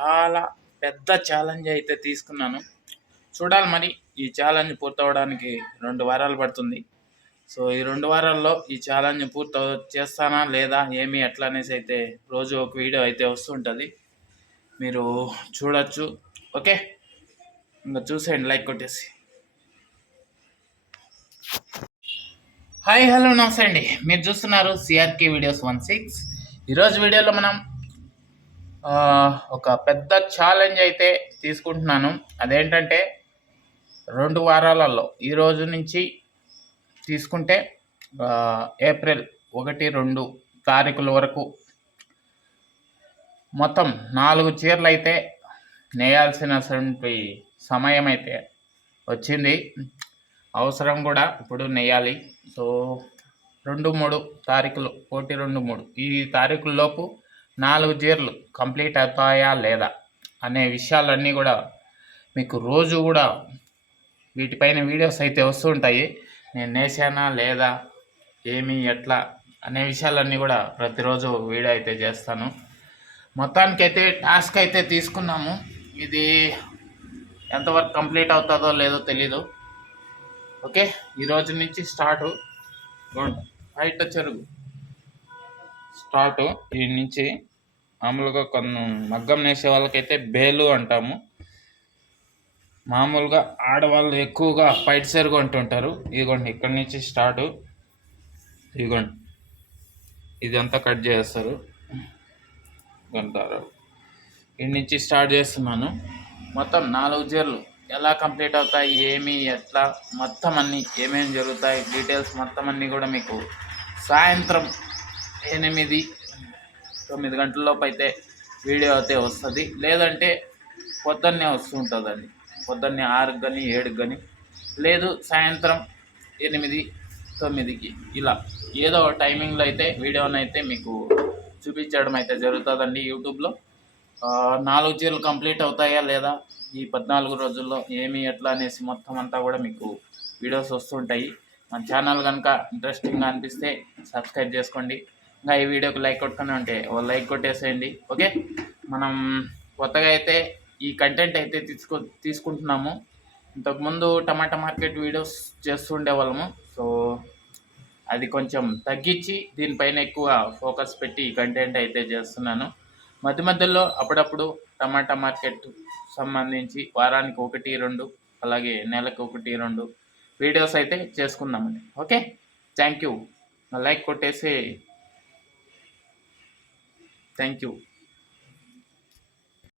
చాలా పెద్ద ఛాలెంజ్ అయితే తీసుకున్నాను. చూడాలి మరి ఈ ఛాలెంజ్ పూర్తవడానికి 2 వారాలు పడుతుంది. సో ఈ 2 వారాల్లో ఈ ఛాలెంజ్ చేస్తానా లేదా ఏమి ఎట్లా అనేసి అయితే రోజు ఒక వీడియో అయితే వస్తుంటుంది, మీరు చూడొచ్చు. ఓకే, ఇంకా చూసేయండి లైక్ కొట్టేసి. హాయ్ హలో నమస్తే అండి, మీరు చూస్తున్నారు సిఆర్కే వీడియోస్ 16. ఈరోజు వీడియోలో మనం ఒక పెద్ద ఛాలెంజ్ అయితే తీసుకుంటున్నాను. అదేంటంటే 2 వారాలలో ఈ రోజు నుంచి తీసుకుంటే ఏప్రిల్ 1-2 తారీఖుల వరకు మొత్తం 4 చీరలు అయితే నేయాల్సినటువంటి సమయం అయితే వచ్చింది. అవసరం కూడా ఇప్పుడు నేయాలి. సో 2-3 తారీఖులు, 1-2-3 ఈ తారీఖుల్లోపు 4 చీరలు కంప్లీట్ అవుతాయా లేదా అనే విషయాలన్నీ కూడా మీకు రోజు కూడా వీటిపైన వీడియోస్ అయితే వస్తూ ఉంటాయి. నేను నేసానా లేదా ఏమి ఎట్లా అనే విషయాలన్నీ కూడా ప్రతిరోజు వీడియో అయితే చేస్తాను. మొత్తానికైతే టాస్క్ అయితే తీసుకున్నాము. ఇది ఎంతవరకు కంప్లీట్ అవుతుందో లేదో తెలీదు. ఓకే, ఈరోజు నుంచి స్టార్ట్. బయట చెరుగు స్టార్ట్. ఈ నుంచి మామూలుగా కొన్ని మగ్గం నేసే వాళ్ళకైతే బేలు అంటాము. మామూలుగా ఆడవాళ్ళు ఎక్కువగా పైట చెరుగు అంటుంటారు. ఇదిగోండి, ఇక్కడి నుంచి స్టార్ట్. ఇదిగోండి, ఇదంతా కట్ చేస్తారు అంటారు. ఇక్కడి నుంచి స్టార్ట్ చేస్తున్నాను. మొత్తం 4 చీరలు ఎలా కంప్లీట్ అవుతాయి, ఏమి ఎట్లా మొత్తం అన్నీ ఏమేమి జరుగుతాయి డీటెయిల్స్ మొత్తం అన్నీ కూడా మీకు సాయంత్రం 8-9 గంటలలోపు అయితే వీడియో అయితే వస్తుంది. లేదంటే పొద్దున్నే వస్తుంటుందండి, పొద్దున్నే 6కి కానీ 7కి కానీ, లేదు సాయంత్రం 8-9కి ఇలా ఏదో టైమింగ్లో అయితే వీడియోని అయితే మీకు చూపించడం అయితే జరుగుతుందండి యూట్యూబ్లో. 4 చీరలు కంప్లీట్ అవుతాయా లేదా ఈ 14 రోజుల్లో ఏమి ఎట్లా అనేసి మొత్తం అంతా కూడా మీకు వీడియోస్ వస్తుంటాయి. మన ఛానల్ కనుక ఇంట్రెస్టింగ్గా అనిపిస్తే సబ్స్క్రైబ్ చేసుకోండి. ఇంకా ఈ వీడియోకి లైక్ కొట్టుకుని ఉంటే ఓ లైక్ కొట్టేసేయండి. ఓకే, మనం కొత్తగా అయితే ఈ కంటెంట్ అయితే తీసుకుంటున్నాము. ఇంతకుముందు టమాటా మార్కెట్ వీడియోస్ చేస్తుండే వాళ్ళము. సో అది కొంచెం తగ్గించి దీనిపైన ఎక్కువ ఫోకస్ పెట్టి ఈ కంటెంట్ అయితే చేస్తున్నాను. మధ్య మధ్యలో అప్పుడప్పుడు టమాటా మార్కెట్ సంబంధించి వారానికి 1-2 అలాగే నెలకు 1-2 వీడియోస్ అయితే చేసుకుందామండి. Okay, thank you. లైక్ కొట్టేసి థ్యాంక్ యూ.